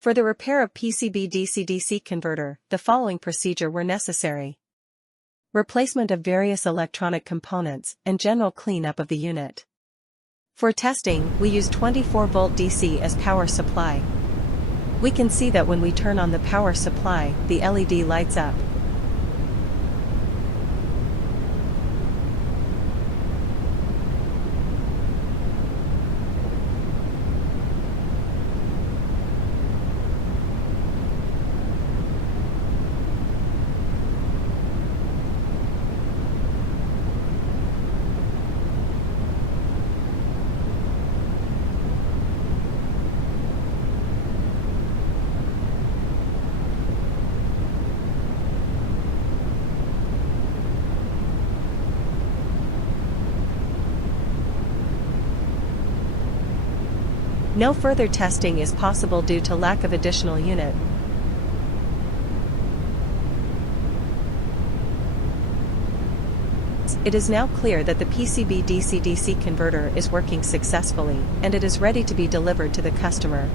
For the repair of PCB DC-DC converter, the following procedure were necessary. Replacement of various electronic components and general cleanup of the unit. For testing, we use 24-volt DC as power supply. We can see that when we turn on the power supply, the LED lights up. No further testing is possible due to lack of additional unit. It is now clear that the PCB DC-DC converter is working successfully, and it is ready to be delivered to the customer.